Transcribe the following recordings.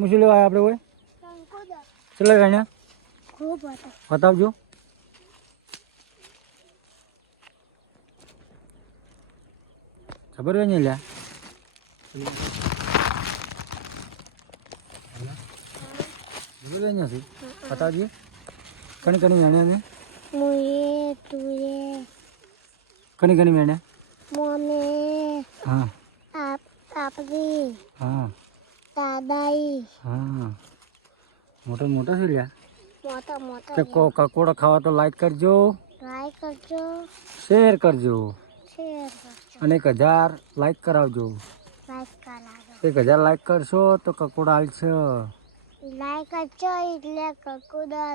હું શું લેવા આપણે હોય કંકોડા ચલો ગણ્યા બતાવજો. ખબર હોય ને લ્યા? ખબર હોય ને શું બતાવજે. કણી કણી મેણ્યા ને? મુએ તુએ કણી કણી મેણ્યા હા. આપ હા. દાદાઈ. હા. મોટા મોટા છે લ્યા? મોટા મોટા કે કો કકોડા ખાવા તો લાઈક કરજો. ટ્રાય કરજો. શેર કરજો. શેર કરજો. અને એક હજાર લાઈક કરાવજો. લાઈક કરાજો એક હજાર લાઈક કરશો તો કકોડા હાલશે. લાઈક કરજો એટલે કંકોડા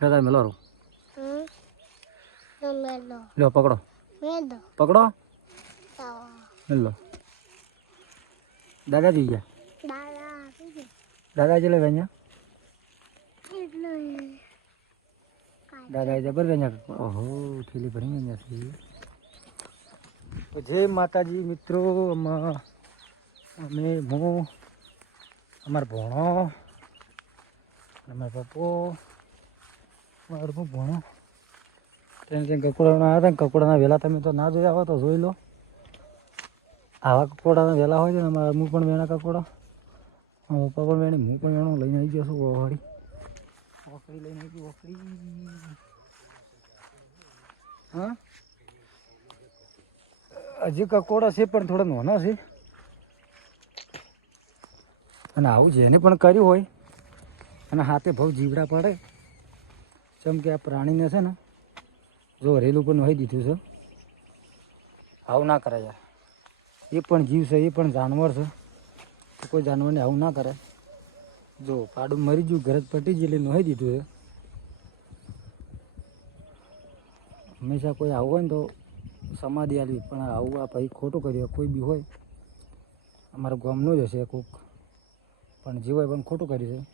લે તમે મેલો રહો. હમ? તો મેલો. લો પકડો. મેલો. પકડો. તો. લો દાદાજી ગયા. દાદા દે દાદાજી વેન્યા દાદા જબર અહીંયા ઓહો થેલી ભરી અહીંયા તો જય માતાજી મિત્રો અમા- અમે હું અમારા ભણો અમારા પપ્પો મારું હું ભણો? ત્યાં ત્યાં કકોડાના આવ્યા હતા ને કકોડાના વહેલા તમે તો ના જોયા હોય તો જોઈ લો. આવા કકોડાના વહેલા હોય છે ને અમારા અમુક પણ વેણા કકોડા. પપ્પા પણ વેણે હું પણ એનો લઈને આવી ગયો છું ઓહળી વખડી લઈને આવી ગઈ વખડી હા? હજી કકોડા છે પણ થોડા નાના છે. અને આવું જેને પણ કર્યું હોય અને હાથે બહુ જીવડા પડે જેમ કે આ પ્રાણીને છે ને જો હરેલું પણ વહી દીધું છે. આવું ના કરે યાર. એ પણ જીવ છે એ પણ જાનવર છે. તો કોઈ જાનવરને આવું ના કરે. જો પાડું મરી ગયું ઘર પટી ગયું એટલે નોહી દીધું છે હંમેશા કોઈ આવું હોય ને તો સમાધિ આલવી. પણ આવું આ ભાઈ ખોટું કર્યું કોઈ બી હોય અમારા ગામનું જ હશે કોક. પણ જે હોય પણ ખોટું કર્યું છે.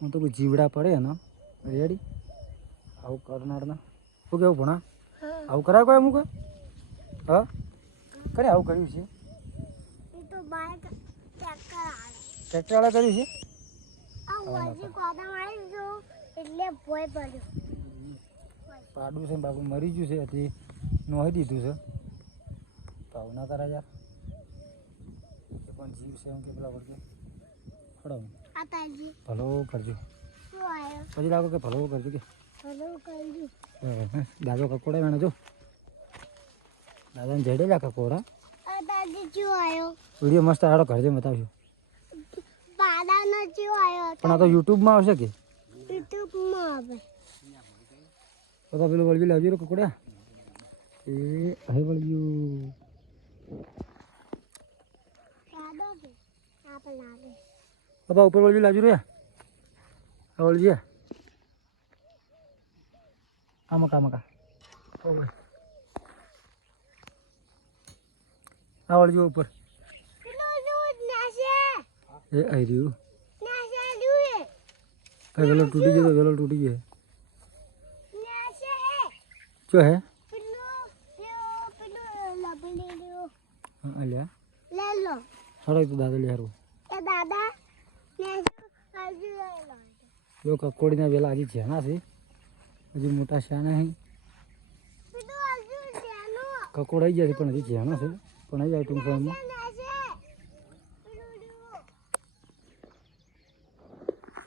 હું તો કોઈ જીવડા પડે ને રેડી આવું કરનારના. શું કેવું ભણા? આવું કરાય કોઈ અમુક હા? કરે આવું કર્યું છે એ તો બાઈક ચક્કર આવે ટ્રેક્ટરવાળા કર્યું છે? પાડું છે બાપુ મરી ગયું છે હજી. નોહી દીધું છે. તો ના કરા યાર. એ પણ જીવ છે એમ કે પેલા વળગે ભલો કરજો. પછી લાગો કે ભલો કરજો કે. દાદો કકોડા વેણે જો. દાદાને જડેલા કકોડા. વીડિયો મસ્ત આડો કરજે બતાવજો. શું આવ્યો પણ આ તો યુટ્યુબમાં આવશે કે? યુટ્યુબમાં આવે. તો પેલું વળગી લાવજો રે કકોડા. એ હવે વળગ્યું પાડો કે? આવે બાપા ઉપર વળવી લાવજો રે. આ વળજી. આ મકા મકા. આ વળજો ઉપર. એ આવી રહ્યું. ભાઈ વેલો તૂટી ગયો તો વેલો તૂટી ગયો નાશે જો હે પેલું પેલું પેલું લબડી લ્યો હા, અલ્યા લે લો સારો તો દાદા લે હારું એ દાદા નાશે હજુ લે લો જો કકોડીના વેલા હજી ઝેણા છે હજી મોટા શાના હે પેલું હજુ તેનું કકોડ આવી ગયા છે પણ હજી ઝેણા છે પણ આવી જાય ટૂંક સમયમાં નાશે પેલું લ્યો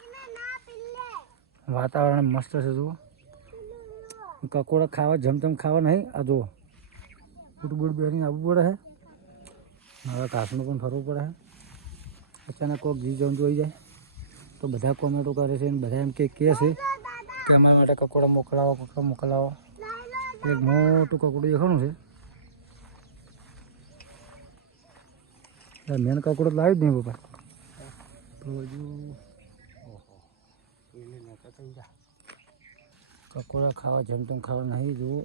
એને ના પીલે વાતાવરણ મસ્ત છે, જુઓ. કકોડા ખાવા, જમતમ ખાવા નહીં, આ જુઓ. બૂટ બૂટ આવવું પડે છે. હવે કાચનું પણ ફરવું પડે છે. અચાનક કોઈક જીવ જંતુ આવી જાય. તો બધા કોમેન્ટો કરે છે અને બધા એમ કે કહે છે કે અમારા માટે કકોડા મોકલાવો કકોડા મોકલાવો. એક મોટું કકોડું દેખાણું છે. મેન કકોડો લાવી જ નહીં બાપા તો હજુ ઓહો એને નતા થઈ જા કકોડા ખાવા જેમ તેમ ખાવા નહીં જુઓ.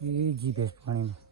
એ જી ભેંસ પાણીમાં